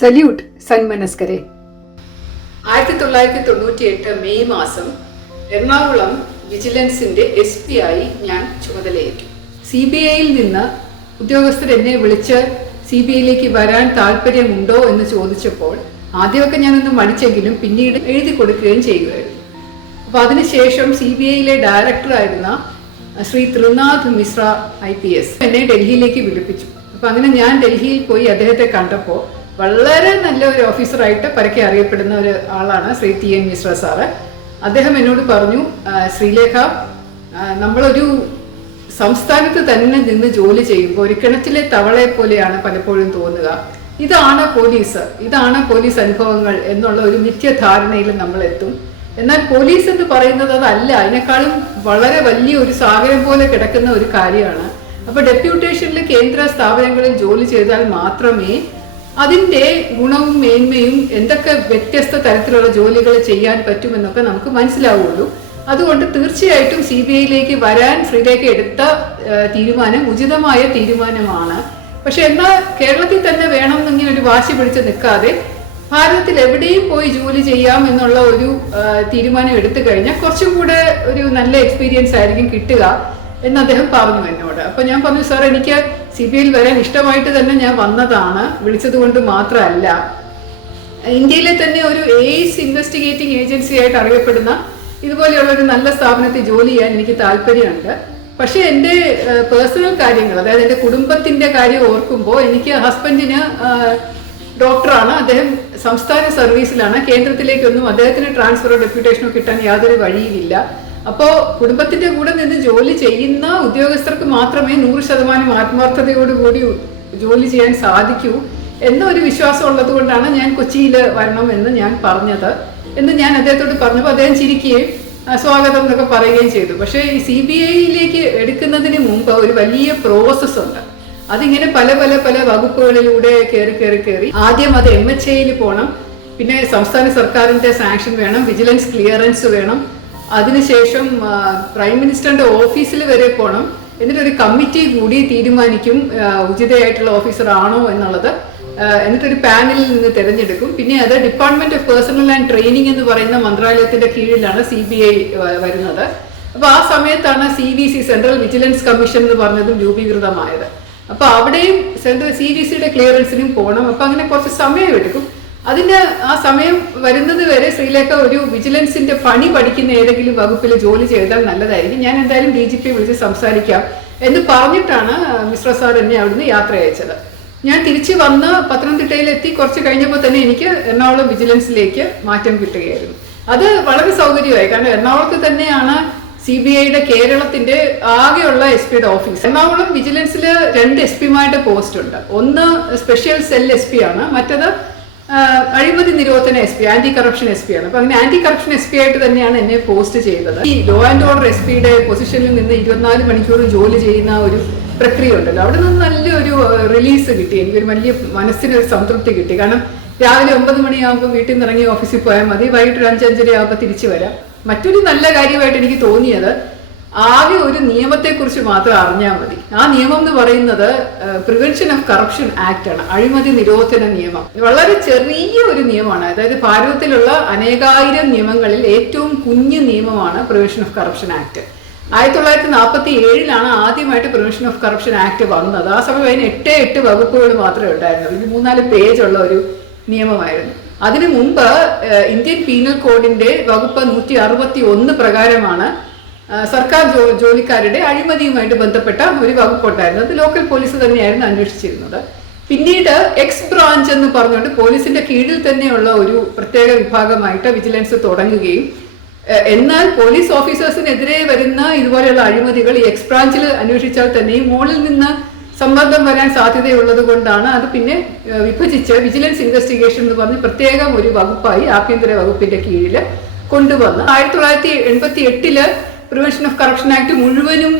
Salute സന്മനസ്കരെ. 1998 May മാസം Ernakulam വിജിലൻസിന്റെ SP ആയി ഞാൻ ചുമതലയേറ്റു. CBIയിൽ നിന്ന് ഉദ്യോഗസ്ഥർ എന്നെ വിളിച്ച് CBIയിലേക്ക് വരാൻ താല്പര്യമുണ്ടോ എന്ന് ചോദിച്ചപ്പോൾ ആദ്യമൊക്കെ ഞാനൊന്ന് മടിച്ചെങ്കിലും പിന്നീട് എഴുതി കൊടുക്കുകയും ചെയ്യുമായിരുന്നു. അപ്പോൾ അതിനുശേഷം CBIയിലെ ഡയറക്ടറായിരുന്ന ശ്രീ ത്രിനാഥ് മിശ്ര IPS എന്നെ ഡൽഹിയിലേക്ക് വിളിപ്പിച്ചു. അപ്പോൾ അങ്ങനെ ഞാൻ ഡൽഹിയിൽ പോയി അദ്ദേഹത്തെ കണ്ടപ്പോൾ വളരെ നല്ല ഒരു ഓഫീസറായിട്ട് പരക്കെ അറിയപ്പെടുന്ന ഒരു ആളാണ് ശ്രീ TN മിശ്ര സാറ്. അദ്ദേഹം എന്നോട് പറഞ്ഞു, ശ്രീലേഖ, നമ്മളൊരു സംസ്ഥാനത്ത് തന്നെ നിന്ന് ജോലി ചെയ്യുമ്പോൾ ഒരു കിണറ്റിലെ തവളയെ പോലെയാണ് പലപ്പോഴും തോന്നുക. ഇതാണ് പോലീസ് അനുഭവങ്ങൾ എന്നുള്ള ഒരു നിത്യധാരണയിൽ നമ്മൾ എത്തും. എന്നാൽ പോലീസ് എന്ന് പറയുന്നത് അതല്ല, അതിനേക്കാളും വളരെ വലിയ ഒരു സാഗരം പോലെ കിടക്കുന്ന ഒരു കാര്യമാണ്. അപ്പോൾ ഡെപ്യൂട്ടേഷനിൽ കേന്ദ്ര സ്ഥാപനങ്ങളിൽ ജോലി ചെയ്താൽ മാത്രമേ അതിൻ്റെ ഗുണവും മേന്മയും എന്തൊക്കെ വ്യത്യസ്ത തരത്തിലുള്ള ജോലികൾ ചെയ്യാൻ പറ്റുമെന്നൊക്കെ നമുക്ക് മനസ്സിലാവുള്ളൂ. അതുകൊണ്ട് തീർച്ചയായിട്ടും CBIയിലേക്ക് വരാൻ ശ്രീലേഖ എടുത്ത തീരുമാനം ഉചിതമായ തീരുമാനമാണ്. പക്ഷെ എന്നാൽ കേരളത്തിൽ തന്നെ വേണം എന്നിങ്ങനെ ഒരു വാശി പിടിച്ച് നിൽക്കാതെ ഭാരതത്തിൽ എവിടെയും പോയി ജോലി ചെയ്യാം എന്നുള്ള ഒരു തീരുമാനം എടുത്തു കഴിഞ്ഞാൽ കുറച്ചും കൂടെ ഒരു നല്ല എക്സ്പീരിയൻസ് ആയിരിക്കും കിട്ടുക എന്ന് അദ്ദേഹം പറഞ്ഞു എന്നോട്. അപ്പോൾ ഞാൻ പറഞ്ഞു, സാർ, എനിക്ക് CBIയിൽ വരാൻ ഇഷ്ടമായിട്ട് തന്നെ ഞാൻ വന്നതാണ്, വിളിച്ചത് കൊണ്ട് മാത്രമല്ല. ഇന്ത്യയിലെ തന്നെ ഒരു എയ്സ് ഇൻവെസ്റ്റിഗേറ്റിംഗ് ഏജൻസി ആയിട്ട് അറിയപ്പെടുന്ന ഇതുപോലെയുള്ള ഒരു നല്ല സ്ഥാപനത്തിൽ ജോലി ചെയ്യാൻ എനിക്ക് താല്പര്യമുണ്ട്. പക്ഷേ എൻ്റെ പേഴ്സണൽ കാര്യങ്ങൾ, അതായത് എൻ്റെ കുടുംബത്തിൻ്റെ കാര്യം ഓർക്കുമ്പോൾ എനിക്ക് ഹസ്ബൻഡിന് ഡോക്ടറാണ്, അദ്ദേഹം സംസ്ഥാന സർവീസിലാണ്, കേന്ദ്രത്തിലേക്കൊന്നും അദ്ദേഹത്തിന് ട്രാൻസ്ഫറോ ഡെപ്യൂട്ടേഷനോ കിട്ടാൻ യാതൊരു വഴിയുമില്ല. അപ്പോൾ കുടുംബത്തിന്റെ കൂടെ നിന്ന് ജോലി ചെയ്യുന്ന ഉദ്യോഗസ്ഥർക്ക് മാത്രമേ 100% ആത്മാർത്ഥതയോടുകൂടി ജോലി ചെയ്യാൻ സാധിക്കൂ എന്നൊരു വിശ്വാസം ഉള്ളത് കൊണ്ടാണ് ഞാൻ കൊച്ചിയിൽ വരണം എന്ന് ഞാൻ പറഞ്ഞത് എന്ന് ഞാൻ അദ്ദേഹത്തോട് പറഞ്ഞപ്പോൾ അദ്ദേഹം ചിരിക്കുകയും സ്വാഗതം എന്നൊക്കെ പറയുകയും ചെയ്തു. പക്ഷേ ഈ CBIയിലേക്ക് എടുക്കുന്നതിന് മുമ്പ് ഒരു വലിയ പ്രോസസ്സ് ഉണ്ട്. അതിങ്ങനെ പല വകുപ്പുകളിലൂടെ കയറി ആദ്യം അത് MHAയിൽ പോകണം, പിന്നെ സംസ്ഥാന സർക്കാരിന്റെ സാങ്ഷൻ വേണം, വിജിലൻസ് ക്ലിയറൻസ് വേണം, അതിനുശേഷം പ്രൈം മിനിസ്റ്ററിന്റെ ഓഫീസിൽ വരെ പോകണം. എന്നിട്ടൊരു കമ്മിറ്റി കൂടി തീരുമാനിക്കും ഉചിതയായിട്ടുള്ള ഓഫീസർ ആണോ എന്നുള്ളത്. എന്നിട്ടൊരു പാനലിൽ നിന്ന് തിരഞ്ഞെടുക്കും. പിന്നെ അത് department of personal and training എന്ന് പറയുന്ന മന്ത്രാലയത്തിന്റെ കീഴിലാണ് CBI വരുന്നത്. അപ്പോൾ ആ സമയത്താണ് CVC, സെൻട്രൽ വിജിലൻസ് കമ്മീഷൻ എന്ന് പറഞ്ഞതും രൂപീകൃതമായത്. അപ്പോൾ അവിടെയും CVCയുടെ ക്ലിയറൻസിനും പോകണം. അപ്പോൾ അങ്ങനെ കുറച്ച് സമയമെടുക്കും. അതിന് ആ സമയം വരുന്നത് വരെ ശ്രീലേഖ ഒരു വിജിലൻസിന്റെ പണി പഠിക്കുന്ന ഏതെങ്കിലും വകുപ്പിൽ ജോലി ചെയ്താൽ നല്ലതായിരിക്കും. ഞാൻ എന്തായാലും DGP വിളിച്ച് സംസാരിക്കാം എന്ന് പറഞ്ഞിട്ടാണ് മിശ്ര സാർ എന്നെ അവിടുന്ന് യാത്ര അയച്ചത്. ഞാൻ തിരിച്ചു വന്ന് പത്തനംതിട്ടയിലെത്തി കുറച്ച് കഴിഞ്ഞപ്പോൾ തന്നെ എനിക്ക് എറണാകുളം വിജിലൻസിലേക്ക് മാറ്റം കിട്ടുകയായിരുന്നു. അത് വളരെ സൗകര്യമായി. കാരണം എറണാകുളത്ത് തന്നെയാണ് CBIയുടെ കേരളത്തിന്റെ ആകെയുള്ള SP ഓഫീസ്. എറണാകുളം വിജിലൻസിൽ 2 SP പോസ്റ്റ് ഉണ്ട്. ഒന്ന് സ്പെഷ്യൽ സെൽ SP ആണ്, മറ്റത് അഴിമതി നിരോധന SP, ആന്റി കറപ്ഷൻ SP ആണ്. അപ്പൊ അങ്ങനെ ആന്റി കറപ്ഷൻ SP ആയിട്ട് തന്നെയാണ് എന്നെ പോസ്റ്റ് ചെയ്തത്. ഈ ലോ ആൻഡ് ഓർഡർ SPയുടെ പൊസിഷനിൽ നിന്ന് 24 മണിക്കൂർ ജോലി ചെയ്യുന്ന ഒരു പ്രക്രിയ ഉണ്ടല്ലോ, അവിടെ നിന്ന് നല്ലൊരു റിലീസ് കിട്ടി. എനിക്കൊരു വലിയ മനസ്സിനൊരു സംതൃപ്തി കിട്ടി. കാരണം രാവിലെ 9 മണിയാകുമ്പോൾ വീട്ടിൽ നിന്ന് ഇറങ്ങി ഓഫീസിൽ പോയാൽ മതി, വൈകിട്ട് 5-5:30 ആകുമ്പോൾ തിരിച്ചു വരാം. മറ്റൊരു നല്ല കാര്യമായിട്ട് എനിക്ക് തോന്നിയത് ആകെ ഒരു നിയമത്തെക്കുറിച്ച് മാത്രം അറിഞ്ഞാൽ മതി. ആ നിയമം എന്ന് പറയുന്നത് പ്രിവെൻഷൻ ഓഫ് കറപ്ഷൻ ആക്ട് ആണ്, അഴിമതി നിരോധന നിയമം. വളരെ ചെറിയ ഒരു നിയമമാണ്. അതായത് ഭാരതത്തിലുള്ള അനേകായിരം നിയമങ്ങളിൽ ഏറ്റവും കുഞ്ഞു നിയമമാണ് പ്രിവെൻഷൻ ഓഫ് കറപ്ഷൻ ആക്ട്. 1947 ആദ്യമായിട്ട് പ്രിവെൻഷൻ ഓഫ് കറപ്ഷൻ ആക്ട് വന്നത്. ആ സമയം അതിന് 8 വകുപ്പുകൾ മാത്രമേ ഉണ്ടായിരുന്നുള്ളൂ. ഇത് 3-4 പേജുള്ള ഒരു നിയമമായിരുന്നു. അതിനു മുമ്പ് ഇന്ത്യൻ പീനൽ കോഡിന്റെ വകുപ്പ് 161 പ്രകാരമാണ് സർക്കാർ ജോലിക്കാരുടെ അഴിമതിയുമായിട്ട് ബന്ധപ്പെട്ട ഒരു വകുപ്പുണ്ടായിരുന്നത്. അത് ലോക്കൽ പോലീസ് തന്നെയായിരുന്നു അന്വേഷിച്ചിരുന്നത്. പിന്നീട് എക്സ് ബ്രാഞ്ച് എന്ന് പറഞ്ഞുകൊണ്ട് പോലീസിന്റെ കീഴിൽ തന്നെയുള്ള ഒരു പ്രത്യേക വിഭാഗമായിട്ട് വിജിലൻസ് തുടങ്ങുകയും, എന്നാൽ പോലീസ് ഓഫീസേഴ്സിനെതിരെ വരുന്ന ഇതുപോലെയുള്ള അഴിമതികൾ ഈ എക്സ് ബ്രാഞ്ചിൽ അന്വേഷിച്ചാൽ തന്നെയും മുകളിൽ നിന്ന് സമ്മർദ്ദം വരാൻ സാധ്യതയുള്ളത് കൊണ്ടാണ് അത് പിന്നെ വിഭജിച്ച് വിജിലൻസ് ഇൻവെസ്റ്റിഗേഷൻ എന്ന് പറഞ്ഞ് പ്രത്യേകം ഒരു വകുപ്പായി ആഭ്യന്തര വകുപ്പിന്റെ കീഴിൽ കൊണ്ടുവന്ന് 1988 പ്രിവെൻഷൻ ഓഫ് കറപ്ഷൻ ആക്ട് മുഴുവനും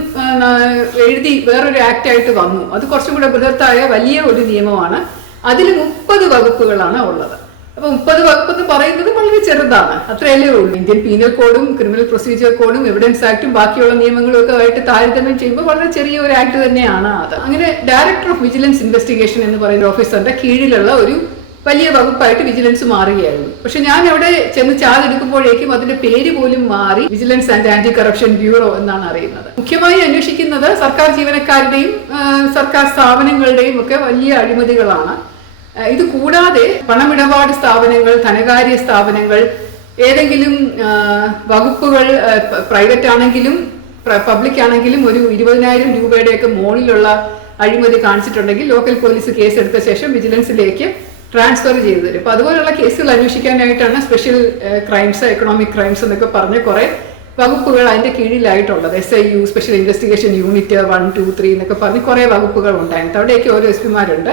എഴുതി വേറൊരു ആക്ട് ആയിട്ട് വന്നു. അത് കുറച്ചും കൂടെ ബൃഹത്തായ വലിയ ഒരു നിയമമാണ്. അതിൽ 30 വകുപ്പുകളാണ് ഉള്ളത്. അപ്പൊ 30 വകുപ്പ് എന്ന് പറയുന്നത് വളരെ ചെറുതാണ്, അത്രയല്ലേ ഉള്ളൂ. ഇന്ത്യൻ പീനൽ കോഡും ക്രിമിനൽ പ്രൊസീജിയർ കോഡും എവിഡൻസ് ആക്ടും ബാക്കിയുള്ള നിയമങ്ങളും ഒക്കെ ആയിട്ട് താരതമ്യം ചെയ്യുമ്പോൾ വളരെ ചെറിയ ഒരു ആക്ട് തന്നെയാണ് അത്. അങ്ങനെ ഡയറക്ടർ ഓഫ് വിജിലൻസ് ഇൻവെസ്റ്റിഗേഷൻ എന്ന് പറയുന്ന ഓഫീസറിന്റെ കീഴിലുള്ള ഒരു വലിയ വകുപ്പായിട്ട് വിജിലൻസ് മാറുകയായിരുന്നു. പക്ഷെ ഞാൻ അവിടെ ചെന്ന് ചാതെടുക്കുമ്പോഴേക്കും അതിന്റെ പേര് പോലും മാറി vigilance and anti corruption bureau എന്നാണ് അറിയുന്നത്. മുഖ്യമായി അന്വേഷിക്കുന്നത് സർക്കാർ ജീവനക്കാരുടെയും സർക്കാർ സ്ഥാപനങ്ങളുടെയും ഒക്കെ വലിയ അഴിമതികളാണ്. ഇത് കൂടാതെ പണമിടപാട് സ്ഥാപനങ്ങൾ, ധനകാര്യ സ്ഥാപനങ്ങൾ, ഏതെങ്കിലും വകുപ്പുകൾ പ്രൈവറ്റ് ആണെങ്കിലും പബ്ലിക് ആണെങ്കിലും ഒരു 20,000 രൂപയുടെയൊക്കെ മുകളിലുള്ള അഴിമതി കാണിച്ചിട്ടുണ്ടെങ്കിൽ ലോക്കൽ പോലീസ് കേസ് എടുത്ത ശേഷം വിജിലൻസിലേക്ക് ട്രാൻസ്ഫർ ചെയ്തു തരും. അപ്പോൾ അതുപോലുള്ള കേസുകൾ അന്വേഷിക്കാനായിട്ടാണ് സ്പെഷ്യൽ ക്രൈംസ്, എക്കണോമിക് ക്രൈംസ് എന്നൊക്കെ പറഞ്ഞ് കുറേ വകുപ്പുകൾ അതിൻ്റെ കീഴിലായിട്ടുള്ളത്. SIU, സ്പെഷ്യൽ ഇൻവെസ്റ്റിഗേഷൻ യൂണിറ്റ് 1, 2, 3 എന്നൊക്കെ പറഞ്ഞ് കുറേ വകുപ്പുകൾ ഉണ്ടായിരുന്നു. അവിടെയൊക്കെ ഓരോ SP മാരുണ്ട്,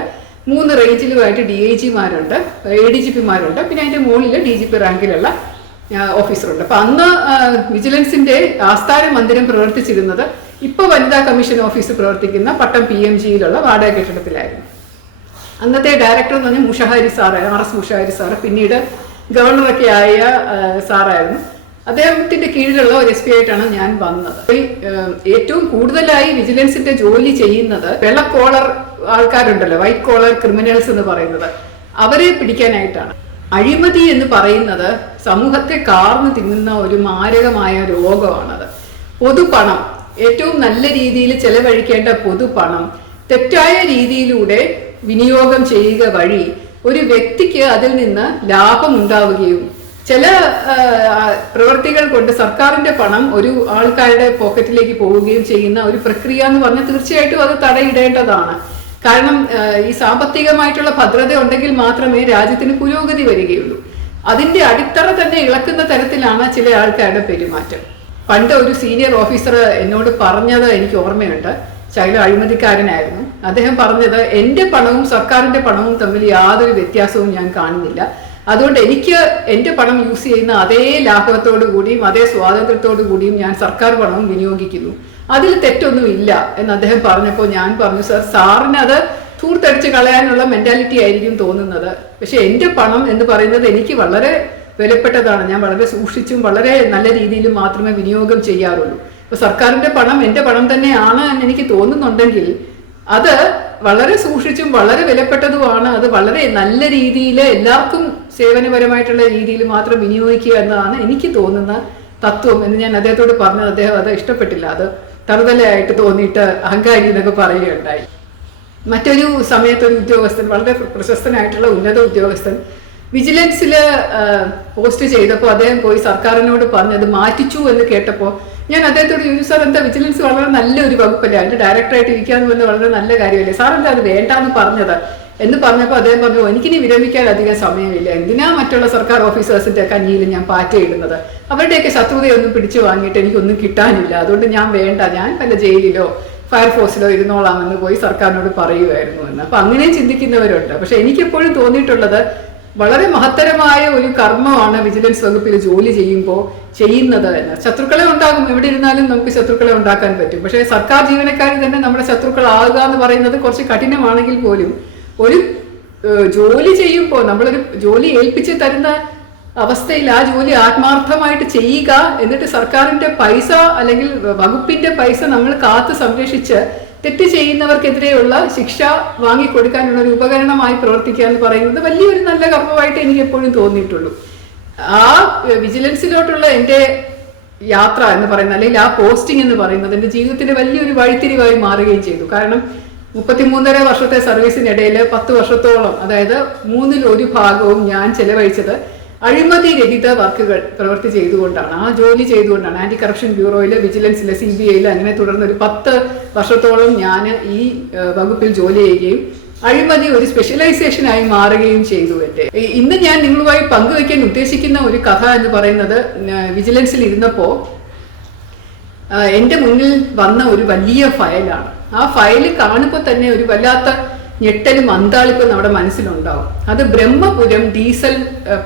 3 റേഞ്ചിലുമായിട്ട് DIG മാരുണ്ട്, ADGP മാരുണ്ട്, പിന്നെ അതിൻ്റെ മുകളിൽ DGP റാങ്കിലുള്ള ഓഫീസറുണ്ട്. അപ്പം അന്ന് വിജിലൻസിന്റെ ആസ്ഥാന മന്ദിരം പ്രവർത്തിച്ചിരുന്നത് ഇപ്പോൾ വനിതാ കമ്മീഷൻ ഓഫീസ് പ്രവർത്തിക്കുന്ന പട്ടം PMGയിലുള്ള വാടക കെട്ടിടത്തിലായിരുന്നു. അന്നത്തെ ഡയറക്ടർ എന്ന് പറഞ്ഞാൽ മുഷഹാരി സാറ്, RS മുഷഹാരി സാറ്, പിന്നീട് ഗവർണറൊക്കെ ആയ സാറായിരുന്നു. അദ്ദേഹത്തിന്റെ കീഴിലുള്ള ഒരു SP ആയിട്ടാണ് ഞാൻ വന്നത്. ഏറ്റവും കൂടുതലായി വിജിലൻസിന്റെ ജോലി ചെയ്യുന്നത് വെള്ള കോളർ ആൾക്കാരുണ്ടല്ലോ, വൈറ്റ് കോളർ ക്രിമിനൽസ് എന്ന് പറയുന്നത്, അവരെ പിടിക്കാനായിട്ടാണ്. അഴിമതി എന്ന് പറയുന്നത് സമൂഹത്തെ കാർന്നു തിന്നുന്ന ഒരു മാരകമായ രോഗമാണത്. പൊതുപണം, ഏറ്റവും നല്ല രീതിയിൽ ചെലവഴിക്കേണ്ട പൊതുപണം തെറ്റായ രീതിയിലൂടെ വിനിയോഗം ചെയ്യുക വഴി ഒരു വ്യക്തിക്ക് അതിൽ നിന്ന് ലാഭം ഉണ്ടാവുകയും ചില പ്രവൃത്തികൾ കൊണ്ട് സർക്കാരിന്റെ പണം ഒരു ആൾക്കാരുടെ പോക്കറ്റിലേക്ക് പോവുകയും ചെയ്യുന്ന ഒരു പ്രക്രിയ എന്ന് പറഞ്ഞാൽ തീർച്ചയായിട്ടും അത് തടയിടേണ്ടതാണ്. കാരണം ഈ സാമ്പത്തികമായിട്ടുള്ള ഭദ്രത ഉണ്ടെങ്കിൽ മാത്രമേ രാജ്യത്തിന് പുരോഗതി വരികയുള്ളൂ. അതിന്റെ അടിത്തറ തന്നെ ഇളക്കുന്ന തരത്തിലാണ് ചില ആൾക്കാരുടെ പെരുമാറ്റം. പണ്ട് ഒരു സീനിയർ ഓഫീസർ എന്നോട് പറഞ്ഞത് എനിക്ക് ഓർമ്മയുണ്ട്. ചില അഴിമതിക്കാരനായിരുന്നു. അദ്ദേഹം പറഞ്ഞത്, എൻ്റെ പണവും സർക്കാരിന്റെ പണവും തമ്മിൽ യാതൊരു വ്യത്യാസവും ഞാൻ കാണുന്നില്ല. അതുകൊണ്ട് എനിക്ക് എൻ്റെ പണം യൂസ് ചെയ്യുന്ന അതേ ലാഘവത്തോടു കൂടിയും അതേ സ്വാതന്ത്ര്യത്തോടു കൂടിയും ഞാൻ സർക്കാർ പണവും വിനിയോഗിക്കുന്നു. അതിൽ തെറ്റൊന്നുമില്ല എന്ന് അദ്ദേഹം പറഞ്ഞപ്പോൾ ഞാൻ പറഞ്ഞു, സർ, സാറിന് അത് ധൂർത്തടിച്ച് കളയാനുള്ള മെന്റാലിറ്റി ആയിരിക്കും തോന്നുന്നത്. പക്ഷെ എൻ്റെ പണം എന്ന് പറയുന്നത് എനിക്ക് വളരെ വിലപ്പെട്ടതാണ്. ഞാൻ വളരെ സൂക്ഷിച്ചും വളരെ നല്ല രീതിയിലും മാത്രമേ വിനിയോഗം ചെയ്യാറുള്ളൂ. ഇപ്പൊ സർക്കാരിന്റെ പണം എൻ്റെ പണം തന്നെയാണ് എന്ന് എനിക്ക് തോന്നുന്നുണ്ടെങ്കിൽ അത് വളരെ സൂക്ഷിച്ചും വളരെ വിലപ്പെട്ടതുമാണ്. അത് വളരെ നല്ല രീതിയിൽ എല്ലാവർക്കും സേവനപരമായിട്ടുള്ള രീതിയിൽ മാത്രം വിനിയോഗിക്കുക എന്നതാണ് എനിക്ക് തോന്നുന്ന തത്വം എന്ന് ഞാൻ അദ്ദേഹത്തോട് പറഞ്ഞത്. അദ്ദേഹം അത് ഇഷ്ടപ്പെട്ടില്ല. അത് തറുതലയായിട്ട് തോന്നിയിട്ട് അഹങ്കാരി എന്നൊക്കെ പറയുകയുണ്ടായി. മറ്റൊരു സമയത്ത് ഒരു ഉദ്യോഗസ്ഥൻ, വളരെ പ്രശസ്തനായിട്ടുള്ള ഉന്നത ഉദ്യോഗസ്ഥൻ, വിജിലൻസിൽ പോസ്റ്റ് ചെയ്തപ്പോൾ അദ്ദേഹം പോയി സർക്കാരിനോട് പറഞ്ഞത് മാറ്റിച്ചു എന്ന് കേട്ടപ്പോൾ ഞാൻ അദ്ദേഹത്തോട് ചോദിച്ചു, സാർ എന്താ വിജിലൻസ് വളരെ നല്ലൊരു വകുപ്പല്ലേ, അതിന്റെ ഡയറക്ടറായിട്ട് ഇരിക്കാന്ന് പറഞ്ഞത് വളരെ നല്ല കാര്യമല്ലേ, സാർ എന്താ അത് വേണ്ടാന്ന് പറഞ്ഞത് എന്ന് പറഞ്ഞപ്പോൾ അദ്ദേഹം പറഞ്ഞു, എനിക്കിനി വിരമിക്കാൻ അധികം സമയമില്ല, എന്തിനാ മറ്റുള്ള സർക്കാർ ഓഫീസേഴ്സിന്റെ കഞ്ഞിയിൽ ഞാൻ പാറ്റയിടുന്നത്, അവരുടെയൊക്കെ ശത്രുതയൊന്നും പിടിച്ചു വാങ്ങിയിട്ട് എനിക്കൊന്നും കിട്ടാനില്ല, അതുകൊണ്ട് ഞാൻ വേണ്ട, ഞാൻ വല്ല ജയിലിലോ ഫയർഫോഴ്സിലോ ഇരുന്നോളാമെന്ന് പോയി സർക്കാരിനോട് പറയുമായിരുന്നു എന്ന്. അപ്പൊ അങ്ങനെ ചിന്തിക്കുന്നവരുണ്ട്. പക്ഷെ എനിക്കെപ്പോഴും തോന്നിയിട്ടുള്ളത് വളരെ മഹത്തരമായ ഒരു കർമ്മമാണ് വിജിലൻസ് വകുപ്പിൽ ജോലി ചെയ്യുമ്പോൾ ചെയ്യുന്നത് എന്ന്. ശത്രുക്കളെ ഉണ്ടാകും, എവിടെ ഇരുന്നാലും നമുക്ക് ശത്രുക്കളെ ഉണ്ടാക്കാൻ പറ്റും. പക്ഷേ സർക്കാർ ജീവനക്കാർ തന്നെ നമ്മുടെ ശത്രുക്കളാകുക എന്ന് പറയുന്നത് കുറച്ച് കഠിനമാണെങ്കിൽ പോലും ഒരു ജോലി ചെയ്യുമ്പോൾ, നമ്മളൊരു ജോലി ഏൽപ്പിച്ച് തരുന്ന അവസ്ഥയിൽ ആ ജോലി ആത്മാർത്ഥമായിട്ട് ചെയ്യുക, എന്നിട്ട് സർക്കാരിന്റെ പൈസ അല്ലെങ്കിൽ വകുപ്പിന്റെ പൈസ നമ്മൾ കാത്തു സംരക്ഷിച്ച് തെറ്റ് ചെയ്യുന്നവർക്കെതിരെയുള്ള ശിക്ഷ വാങ്ങിക്കൊടുക്കാനുള്ള ഒരു ഉപകരണമായി പ്രവർത്തിക്കുക എന്ന് പറയുന്നത് വലിയൊരു നല്ല കർമ്മമായിട്ട് എനിക്ക് എപ്പോഴും തോന്നിയിട്ടുള്ളൂ. ആ വിജിലൻസിലോട്ടുള്ള എൻ്റെ യാത്ര എന്ന് പറയുന്നത്, അല്ലെങ്കിൽ ആ പോസ്റ്റിംഗ് എന്ന് പറയുന്നത് എൻ്റെ ജീവിതത്തിന്റെ വലിയൊരു വഴിത്തിരിവായി മാറുകയും ചെയ്തു. കാരണം 33.5 വർഷത്തെ സർവീസിനിടയിൽ 10 വർഷത്തോളം, അതായത് 1/3 ഭാഗവും ഞാൻ ചെലവഴിച്ചത് അഴിമതി രഹിത വർക്കുകൾ പ്രവൃത്തി ചെയ്തുകൊണ്ടാണ്, ആ ജോലി ചെയ്തുകൊണ്ടാണ്. ആന്റി കറപ്ഷൻ ബ്യൂറോയില്, വിജിലൻസില്, CBIയില് അങ്ങനെ തുടർന്ന് ഒരു 10 വർഷത്തോളം ഞാൻ ഈ വകുപ്പിൽ ജോലി ചെയ്യുകയും അഴിമതി ഒരു സ്പെഷ്യലൈസേഷനായി മാറുകയും ചെയ്തു. ഇന്ന് ഞാൻ നിങ്ങളുമായി പങ്കുവയ്ക്കാൻ ഉദ്ദേശിക്കുന്ന ഒരു കഥ എന്ന് പറയുന്നത്, വിജിലൻസിൽ ഇരുന്നപ്പോൾ എൻ്റെ മുന്നിൽ വന്ന ഒരു വലിയ ഫയലാണ്. ആ ഫയൽ കാണുമ്പോൾ തന്നെ ഒരു വല്ലാത്ത ഞെട്ടലും അന്താളിപ്പും നമ്മുടെ മനസ്സിലുണ്ടാവും. അത് ബ്രഹ്മപുരം ഡീസൽ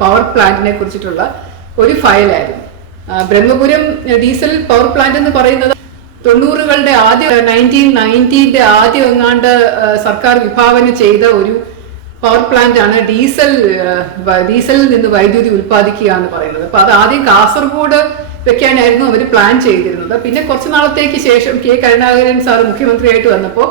പവർ പ്ലാന്റിനെ കുറിച്ചിട്ടുള്ള ഒരു ഫയലായിരുന്നു. ബ്രഹ്മപുരം ഡീസൽ പവർ പ്ലാന്റ് എന്ന് പറയുന്നത് 90കളുടെ ആദ്യം 1990ന്റെ ആദ്യം എങ്ങാണ്ട് സർക്കാർ വിഭാവന ചെയ്ത ഒരു പവർ പ്ലാന്റ് ആണ്. ഡീസലിൽ നിന്ന് വൈദ്യുതി ഉൽപ്പാദിക്കുക എന്ന് പറയുന്നത്. അപ്പൊ അത് ആദ്യം കാസർഗോഡ് വെക്കാനായിരുന്നു അവർ പ്ലാൻ ചെയ്തിരുന്നത്. പിന്നെ കുറച്ചു നാളത്തേക്ക് ശേഷം കരുണാകരൻ സാർ മുഖ്യമന്ത്രിയായിട്ട് വന്നപ്പോൾ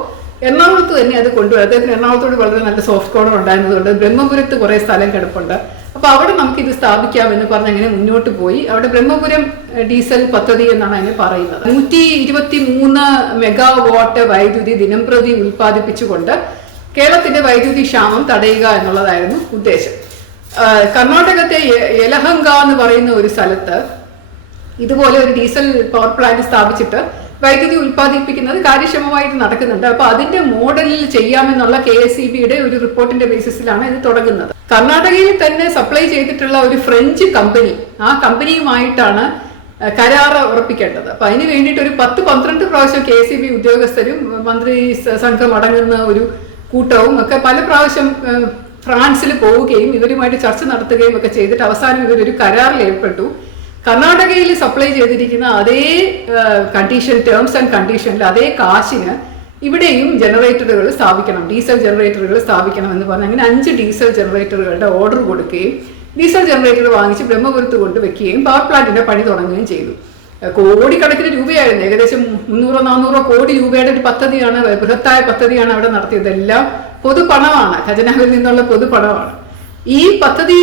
എറണാകുളത്ത് തന്നെ അത് കൊണ്ടുവരും. അദ്ദേഹത്തിന് എറണാകുളത്തോട് വളരെ നല്ല സോഫ്റ്റ് കോർണർ ഉണ്ടായിരുന്നതുകൊണ്ട് ബ്രഹ്മപുരത്ത് കുറേ സ്ഥലം കിടപ്പുണ്ട്. അപ്പൊ അവിടെ നമുക്ക് ഇത് സ്ഥാപിക്കാമെന്ന് പറഞ്ഞ് അങ്ങനെ മുന്നോട്ട് പോയി. അവിടെ ബ്രഹ്മപുരം ഡീസൽ പദ്ധതി എന്നാണ് അതിനെ പറയുന്നത്. 123 മെഗാവാട്ട് വൈദ്യുതി ദിനംപ്രതി ഉൽപ്പാദിപ്പിച്ചുകൊണ്ട് കേരളത്തിന്റെ വൈദ്യുതി ക്ഷാമം തടയുക എന്നുള്ളതായിരുന്നു ഉദ്ദേശം. കർണാടകത്തെ യലഹങ്ക എന്ന് പറയുന്ന ഒരു സ്ഥലത്ത് ഇതുപോലെ ഒരു ഡീസൽ പവർ പ്ലാന്റ് സ്ഥാപിച്ചിട്ട് വൈദ്യുതി ഉൽപ്പാദിപ്പിക്കുന്നത് കാര്യക്ഷമമായിട്ട് നടക്കുന്നുണ്ട്. അപ്പൊ അതിന്റെ മോഡലിൽ ചെയ്യാമെന്നുള്ള KSEBയുടെ ഒരു റിപ്പോർട്ടിന്റെ ബേസിസിലാണ് ഇത് തുടങ്ങുന്നത്. കർണാടകയിൽ തന്നെ സപ്ലൈ ചെയ്തിട്ടുള്ള ഒരു ഫ്രഞ്ച് കമ്പനി, ആ കമ്പനിയുമായിട്ടാണ് കരാറ് ഉറപ്പിക്കേണ്ടത്. അപ്പൊ അതിന് വേണ്ടിയിട്ട് ഒരു 10-12 പ്രാവശ്യം KSEB ഉദ്യോഗസ്ഥരും മന്ത്രി സംഘം അടങ്ങുന്ന ഒരു കൂട്ടവും ഒക്കെ പല പ്രാവശ്യം ഫ്രാൻസിൽ പോവുകയും ഇവരുമായിട്ട് ചർച്ച നടത്തുകയും ഒക്കെ ചെയ്തിട്ട് അവസാനം ഇവരൊരു കരാറിൽ ഏർപ്പെട്ടു. കർണാടകയിൽ സപ്ലൈ ചെയ്തിരിക്കുന്ന അതേ ടേംസ് ആൻഡ് കണ്ടീഷനിൽ അതേ കാശിന് ഇവിടെയും ജനറേറ്ററുകൾ സ്ഥാപിക്കണം, ഡീസൽ ജനറേറ്ററുകൾ സ്ഥാപിക്കണം എന്ന് പറഞ്ഞ് അങ്ങനെ 5 ഡീസൽ ജനറേറ്ററുകളുടെ ഓർഡർ കൊടുക്കുകയും ഡീസൽ ജനറേറ്റർ വാങ്ങിച്ച് ബ്രഹ്മപുരത്ത് കൊണ്ട് വെക്കുകയും പവർ പ്ലാന്റിന്റെ പണി തുടങ്ങുകയും ചെയ്തു. കോടിക്കണക്കിന് രൂപയായിരുന്നു, ഏകദേശം 300-400 കോടി രൂപയുടെ ഒരു പദ്ധതിയാണ്, ബൃഹത്തായ പദ്ധതിയാണ് അവിടെ നടത്തിയത്. എല്ലാം പൊതുപണമാണ്, ഖജനാവിൽ നിന്നുള്ള പൊതുപണമാണ്. ഈ പദ്ധതി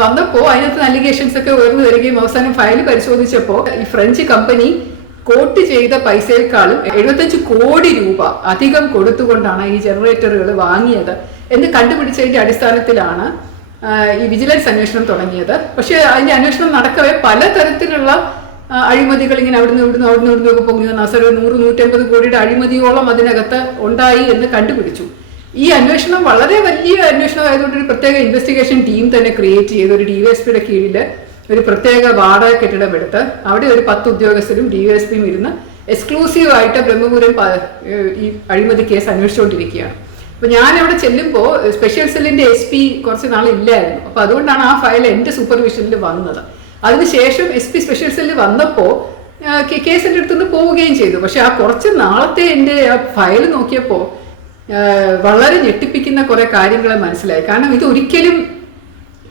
വന്നപ്പോൾ അതിനകത്ത് അലിഗേഷൻസ് ഒക്കെ ഉയർന്നു വരികയും അവസാനം ഫയൽ പരിശോധിച്ചപ്പോൾ ഈ ഫ്രഞ്ച് കമ്പനി കോട്ട് ചെയ്ത പൈസയെക്കാളും 75 കോടി രൂപ അധികം കൊടുത്തുകൊണ്ടാണ് ഈ ജനറേറ്ററുകൾ വാങ്ങിയത് എന്ന് കണ്ടുപിടിച്ചതിന്റെ അടിസ്ഥാനത്തിലാണ് ഈ വിജിലൻസ് അന്വേഷണം തുടങ്ങിയത്. പക്ഷെ അതിന്റെ അന്വേഷണം നടക്കവേ പലതരത്തിലുള്ള അഴിമതികൾ ഇങ്ങനെ അവിടുന്ന് ഒക്കെ പൊങ്ങി വന്ന 100-150 കോടിയുടെ അഴിമതിയോളം അതിനകത്ത് ഉണ്ടായി എന്ന് കണ്ടുപിടിച്ചു. ഈ അന്വേഷണം വളരെ വലിയ അന്വേഷണമായതുകൊണ്ട് ഒരു പ്രത്യേക ഇൻവെസ്റ്റിഗേഷൻ ടീം തന്നെ ക്രിയേറ്റ് ചെയ്ത് ഒരു DYSPയുടെ കീഴിൽ ഒരു പ്രത്യേക വാടക കെട്ടിടമെടുത്ത് അവിടെ ഒരു 10 ഉദ്യോഗസ്ഥരും DYSPയും ഇരുന്ന് എക്സ്ക്ലൂസീവായിട്ട് ബ്രഹ്മപുരം ഈ അഴിമതി കേസ് അന്വേഷിച്ചുകൊണ്ടിരിക്കുകയാണ്. അപ്പൊ ഞാൻ അവിടെ ചെല്ലുമ്പോൾ സ്പെഷ്യൽ സെല്ലിന്റെ SP കുറച്ച് നാളില്ലായിരുന്നു. അപ്പൊ അതുകൊണ്ടാണ് ആ ഫയൽ എന്റെ സൂപ്പർവിഷനിൽ വന്നത്. അതിനുശേഷം SP സ്പെഷ്യൽ സെല്ല് വന്നപ്പോൾ കേസിന്റെ അടുത്തുനിന്ന് പോവുകയും ചെയ്തു. പക്ഷെ ആ കുറച്ച് നാളത്തെ എൻ്റെ ആ ഫയൽ നോക്കിയപ്പോൾ വളരെ ഞെട്ടിപ്പിക്കുന്ന കുറെ കാര്യങ്ങളെ മനസ്സിലായി. കാരണം ഇത് ഒരിക്കലും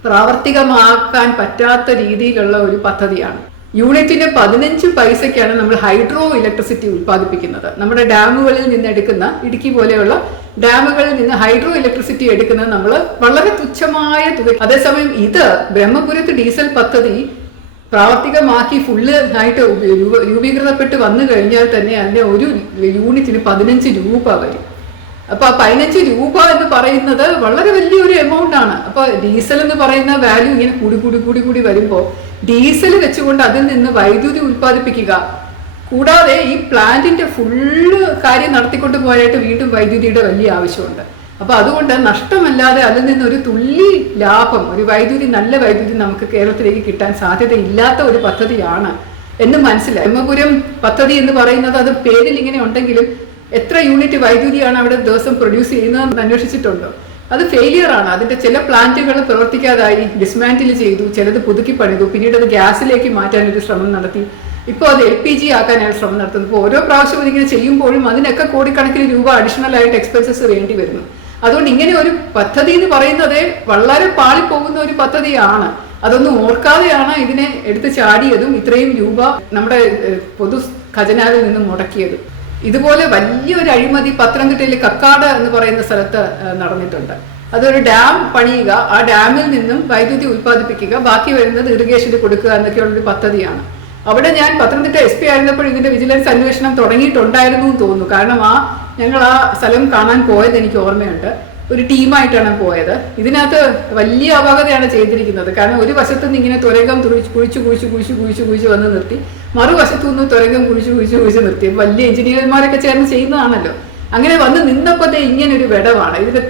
പ്രാവർത്തികമാക്കാൻ പറ്റാത്ത രീതിയിലുള്ള ഒരു പദ്ധതിയാണ്. യൂണിറ്റിന് 15 പൈസയ്ക്കാണ് നമ്മൾ ഹൈഡ്രോ ഇലക്ട്രിസിറ്റി ഉൽപ്പാദിപ്പിക്കുന്നത്. നമ്മുടെ ഡാമുകളിൽ നിന്ന് എടുക്കുന്ന, ഇടുക്കി പോലെയുള്ള ഡാമുകളിൽ നിന്ന് ഹൈഡ്രോ ഇലക്ട്രിസിറ്റി എടുക്കുന്നത് നമ്മൾ വളരെ തുച്ഛമായ തുക. അതേസമയം ഇത് ബ്രഹ്മപുരത്ത് ഡീസൽ പദ്ധതി പ്രാവർത്തികമാക്കി ഫുള്ള് ആയിട്ട് രൂപീകൃതപ്പെട്ട് വന്നു കഴിഞ്ഞാൽ തന്നെ അതിന്റെ ഒരു യൂണിറ്റിന് 15 രൂപ വരും. അപ്പൊ 15 രൂപ എന്ന് പറയുന്നത് വളരെ വലിയൊരു എമൗണ്ട് ആണ്. അപ്പൊ ഡീസൽ എന്ന് പറയുന്ന വാല്യൂ ഇങ്ങനെ കൂടി വരുമ്പോൾ ഡീസൽ വെച്ചുകൊണ്ട് അതിൽ നിന്ന് വൈദ്യുതി ഉൽപ്പാദിപ്പിക്കുക, കൂടാതെ ഈ പ്ലാന്റിന്റെ ഫുള്ള് കാര്യം നടത്തിക്കൊണ്ട് പോയായിട്ട് വീണ്ടും വൈദ്യുതിയുടെ വലിയ ആവശ്യമുണ്ട്. അപ്പൊ അതുകൊണ്ട് നഷ്ടമല്ലാതെ അതിൽ നിന്നൊരു തുള്ളി ലാഭം, ഒരു വൈദ്യുതി, നല്ല വൈദ്യുതി നമുക്ക് കേരളത്തിലേക്ക് കിട്ടാൻ സാധ്യതയില്ലാത്ത ഒരു പദ്ധതിയാണ് എന്ന് മനസ്സിലായി. ബ്രഹ്മപുരം പദ്ധതി എന്ന് പറയുന്നത് അത് പേരിൽ ഇങ്ങനെ ഉണ്ടെങ്കിലും എത്ര യൂണിറ്റ് വൈദ്യുതിയാണ് അവിടെ ദിവസം പ്രൊഡ്യൂസ് ചെയ്യുന്നതെന്ന് അന്വേഷിച്ചിട്ടുണ്ടോ? അത് ഫെയിലിയർ ആണ്. അതിന്റെ ചില പ്ലാന്റുകൾ പ്രവർത്തിക്കാതായി ഡിസ്മാൻറ്റിൽ ചെയ്തു, ചിലത് പുതുക്കി പണിതു, പിന്നീട് അത് ഗ്യാസിലേക്ക് മാറ്റാൻ ഒരു ശ്രമം നടത്തി, ഇപ്പോൾ അത് LPG ആക്കാനാണ് ശ്രമം നടത്തുന്നത്. ഇപ്പോൾ ഓരോ പ്രാവശ്യം ഇതിങ്ങനെ ചെയ്യുമ്പോഴും അതിനൊക്കെ കോടിക്കണക്കിന് രൂപ അഡീഷണൽ ആയിട്ട് എക്സ്പെൻസസ് വേണ്ടി വരുന്നു. അതുകൊണ്ട് ഇങ്ങനെ ഒരു പദ്ധതി എന്ന് പറയുന്നത് വളരെ പാളിപ്പോകുന്ന ഒരു പദ്ധതിയാണ്. അതൊന്നും ഓർക്കാതെയാണ് ഇതിനെ എടുത്ത് ചാടിയതും ഇത്രയും രൂപ നമ്മുടെ പൊതു ഖജനാവിൽ നിന്നും മുടക്കിയത്. ഇതുപോലെ വലിയൊരു അഴിമതി പത്തനംതിട്ടയിൽ കക്കാട് എന്ന് പറയുന്ന സ്ഥലത്ത് നടന്നിട്ടുണ്ട്. അതൊരു ഡാം പണിയുക, ആ ഡാമിൽ നിന്നും വൈദ്യുതി ഉൽപ്പാദിപ്പിക്കുക, ബാക്കി വരുന്നത് ഇറിഗേഷന് കൊടുക്കുക എന്നൊക്കെയുള്ളൊരു പദ്ധതിയാണ്. അവിടെ ഞാൻ പത്തനംതിട്ട SP ആയിരുന്നപ്പോൾ ഇതിന്റെ വിജിലൻസ് അന്വേഷണം തുടങ്ങിയിട്ടുണ്ടായിരുന്നു എന്ന് തോന്നുന്നു. കാരണം ഞങ്ങൾ ആ സ്ഥലം കാണാൻ പോയത് എനിക്ക് ഓർമ്മയുണ്ട്. ഒരു ടീമായിട്ടാണ് പോയത്. ഇതിനകത്ത് വലിയ അപാകതയാണ് ചെയ്തിരിക്കുന്നത്. കാരണം ഒരു വശത്തു നിന്ന് ഇങ്ങനെ തുരങ്കം കുഴിച്ചു വന്ന് നിർത്തി, മറുവശത്തു നിന്ന് തുരങ്കം കുഴിച്ചു നിർത്തി. വലിയ എഞ്ചിനീയർമാരൊക്കെ ചേർന്ന് ചെയ്യുന്നതാണല്ലോ. അങ്ങനെ വന്ന് നിന്നപ്പോഴത്തെ ഇങ്ങനെ ഒരു വിടവാണ്. ഇതിന്റെ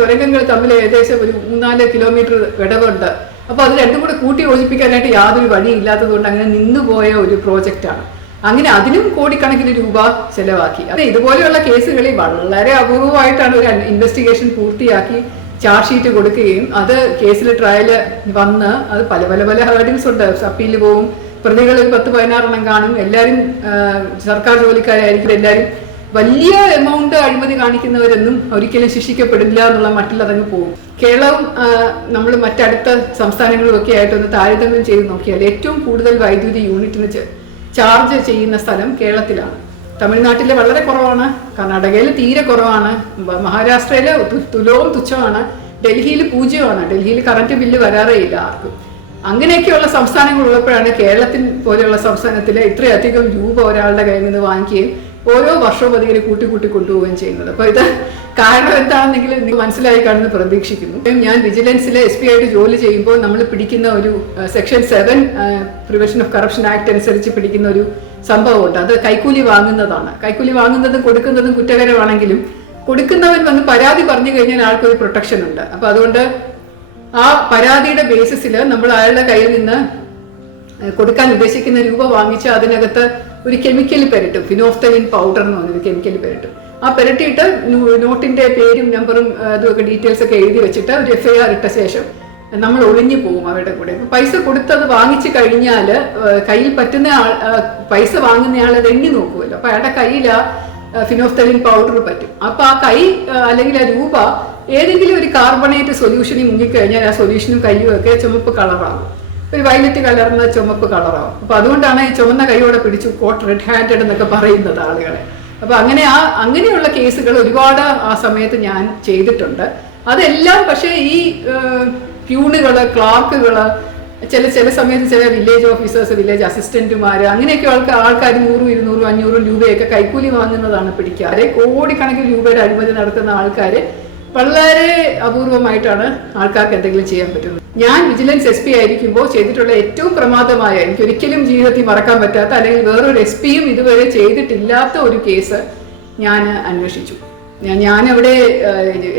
തുരങ്കങ്ങൾ തമ്മിൽ ഏകദേശം ഒരു 3-4 കിലോമീറ്റർ വിടവുണ്ട്. അപ്പൊ അത് രണ്ടും കൂടെ കൂട്ടി യോജിപ്പിക്കാനായിട്ട് യാതൊരു വഴിയില്ലാത്തത് കൊണ്ട് അങ്ങനെ നിന്നുപോയ ഒരു പ്രോജക്റ്റാണ്. അങ്ങനെ അതിനും കോടിക്കണക്കിന് രൂപ ചെലവാക്കി. അതെ, ഇതുപോലെയുള്ള കേസുകളിൽ വളരെ അപൂർവമായിട്ടാണ് ഒരു ഇൻവെസ്റ്റിഗേഷൻ പൂർത്തിയാക്കി ചാർജ് ഷീറ്റ് കൊടുക്കുകയും അത് കേസിൽ ട്രയൽ വന്ന് അത് പല ഹേർഡിൽസ് ഉണ്ട്. അപ്പീൽ പോവും, പ്രതികൾ 10-16 കാണും, എല്ലാവരും സർക്കാർ ജോലിക്കാരായിരിക്കും, എല്ലാവരും വലിയ എമൗണ്ട് അഴിമതി കാണിക്കുന്നവരൊന്നും ഒരിക്കലും ശിക്ഷിക്കപ്പെടില്ല എന്നുള്ള മട്ടിൽ അതങ്ങ് പോകും. കേരളവും നമ്മൾ മറ്റടുത്ത സംസ്ഥാനങ്ങളും ഒക്കെ ആയിട്ടൊന്ന് താരതമ്യം ചെയ്ത് നോക്കിയാൽ ഏറ്റവും കൂടുതൽ വൈദ്യുതി യൂണിറ്റിന് ചാർജ് ചെയ്യുന്ന സ്ഥലം കേരളത്തിലാണ്. തമിഴ്നാട്ടിൽ വളരെ കുറവാണ്, കർണാടകയിൽ തീരെ കുറവാണ്, മഹാരാഷ്ട്രയിൽ തുലവും തുച്ഛമാണ്, ഡൽഹിയിൽ പൂജ്യമാണ്. ഡൽഹിയിൽ കറണ്ട് ബില്ല് വരാറേ ഇല്ല ആർക്കും. അങ്ങനെയൊക്കെയുള്ള സംസ്ഥാനങ്ങൾ ഉള്ളപ്പോഴാണ് കേരളത്തിൽ പോലെയുള്ള സംസ്ഥാനത്തിൽ ഇത്രയധികം രൂപ ഒരാളുടെ കയ്യിൽ നിന്ന് വാങ്ങിക്കുകയും ഓരോ വർഷവും അതിങ്ങനെ കൂട്ടി കൊണ്ടുപോവുകയും ചെയ്യുന്നത്. അപ്പോൾ ഇത് കാരണം എന്താണെന്നെങ്കിലും നിങ്ങൾ മനസ്സിലായി കാണുമെന്ന് പ്രതീക്ഷിക്കുന്നു. ഞാൻ വിജിലൻസിലെ SP ആയിട്ട് ജോലി ചെയ്യുമ്പോൾ നമ്മൾ പിടിക്കുന്ന ഒരു section 7 prevention of corruption act അനുസരിച്ച് പിടിക്കുന്ന ഒരു സംഭവമുണ്ട്. അത് കൈക്കൂലി വാങ്ങുന്നതാണ്. കൈക്കൂലി വാങ്ങുന്നതും കൊടുക്കുന്നതും കുറ്റകരമാണെങ്കിലും കൊടുക്കുന്നവൻ വന്ന് പരാതി പറഞ്ഞു കഴിഞ്ഞാൽ ആൾക്കൊരു പ്രൊട്ടക്ഷൻ ഉണ്ട്. അപ്പോൾ അതുകൊണ്ട് ആ പരാതിയുടെ ബേസിസിൽ നമ്മൾ അയാളുടെ കയ്യിൽ നിന്ന് കൊടുക്കാൻ ഉദ്ദേശിക്കുന്ന രൂപ വാങ്ങിച്ച് അതിനകത്ത് ഒരു കെമിക്കൽ പെരട്ടും, ഫിനോഫ്തലിൻ പൗഡർ എന്ന് പറഞ്ഞൊരു കെമിക്കൽ പെരട്ടും. ആ പെരട്ടിയിട്ട് നോട്ടിന്റെ പേരും നമ്പറും അതൊക്കെ ഡീറ്റെയിൽസ് ഒക്കെ എഴുതി വെച്ചിട്ട് ഒരു FIR ഇട്ട ശേഷം നമ്മൾ ഒളിഞ്ഞു പോകും അവരുടെ കൂടെ. പൈസ കൊടുത്തത് വാങ്ങിച്ചു കഴിഞ്ഞാൽ കയ്യിൽ പറ്റുന്ന പൈസ വാങ്ങുന്നയാൾ അത് എണ്ണി നോക്കുമല്ലോ. അപ്പൊ അയാളുടെ കയ്യിൽ ആ ഫിനോഫ്തലിൻ പൗഡർ പറ്റും. അപ്പൊ ആ കൈ അല്ലെങ്കിൽ ആ രൂപ ഏതെങ്കിലും ഒരു കാർബണേറ്റ് സൊല്യൂഷനിൽ മുങ്ങിക്കഴിഞ്ഞാൽ ആ സൊല്യൂഷനും കയ്യും ഒക്കെ ചുമപ്പ് കളറാകും, ഒരു വയലറ്റ് കലർന്ന ചുമപ്പ് കളറാവും. അപ്പൊ അതുകൊണ്ടാണ് ഈ ചുമന്ന കൈയോടെ പിടിച്ചു കോട്ട് റെഡ് ഹാൻഡഡ് എന്നൊക്കെ പറയുന്നത് ആളുകളെ. അപ്പൊ അങ്ങനെയുള്ള കേസുകൾ ഒരുപാട് ആ സമയത്ത് ഞാൻ ചെയ്തിട്ടുണ്ട്. അതെല്ലാം പക്ഷേ ഈ പ്യൂണുകള്, ക്ലാർക്കുകള്, ചില സമയത്ത് ചില വില്ലേജ് ഓഫീസേഴ്സ്, വില്ലേജ് അസിസ്റ്റന്റുമാര്, അങ്ങനെയൊക്കെ ആൾക്കാർ 100, 200, 500 രൂപയൊക്കെ കൈക്കൂലി വാങ്ങുന്നതാണ് പിടിക്കാറ്. കോടിക്കണക്കിന് രൂപയുടെ അഴിമതി നടത്തുന്ന ആൾക്കാര് വളരെ അപൂർവമായിട്ടാണ് ആൾക്കാർക്ക് എന്തെങ്കിലും ചെയ്യാൻ പറ്റുന്നത്. ഞാൻ വിജിലൻസ് SP ആയിരിക്കുമ്പോൾ ചെയ്തിട്ടുള്ള ഏറ്റവും പ്രമാദമായ, എനിക്ക് ഒരിക്കലും ജീവിതത്തിൽ മറക്കാൻ പറ്റാത്ത, അല്ലെങ്കിൽ വേറൊരു SP-യും ഇതുവരെ ചെയ്തിട്ടില്ലാത്ത ഒരു കേസ് ഞാൻ അന്വേഷിച്ചു. ഞാനവിടെ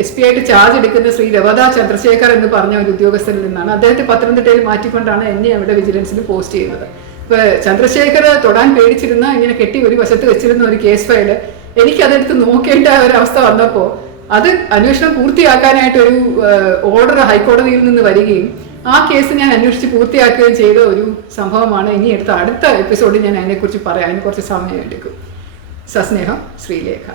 SP ആയിട്ട് ചാർജ് എടുക്കുന്ന ശ്രീ രവത ചന്ദ്രശേഖർ എന്ന് പറഞ്ഞ ഒരു ഉദ്യോഗസ്ഥനിൽ നിന്നാണ്. അദ്ദേഹത്തെ പത്തനംതിട്ടയിൽ മാറ്റിക്കൊണ്ടാണ് എന്നെ അവിടെ വിജിലൻസിൽ പോസ്റ്റ് ചെയ്യുന്നത്. ഇപ്പൊ ചന്ദ്രശേഖർ തൊടാൻ പേടിച്ചിരുന്ന, ഇങ്ങനെ കെട്ടി ഒരു വശത്ത് വെച്ചിരുന്ന ഒരു കേസ് ഫയല് എനിക്കതെടുത്ത് നോക്കേണ്ട ഒരവസ്ഥ വന്നപ്പോൾ അത് അന്വേഷണം പൂർത്തിയാക്കാനായിട്ട് ഒരു ഓർഡർ ഹൈക്കോടതിയിൽ നിന്ന് വരികയും ആ കേസ് ഞാൻ അന്വേഷിച്ച് പൂർത്തിയാക്കുകയും ചെയ്ത ഒരു സംഭവമാണ്. ഇനി അടുത്ത എപ്പിസോഡിൽ ഞാൻ അതിനെക്കുറിച്ച് പറയാം. അതിന് കുറച്ച് സമയം എടുക്കും. സസ്നേഹം, ശ്രീലേഖ.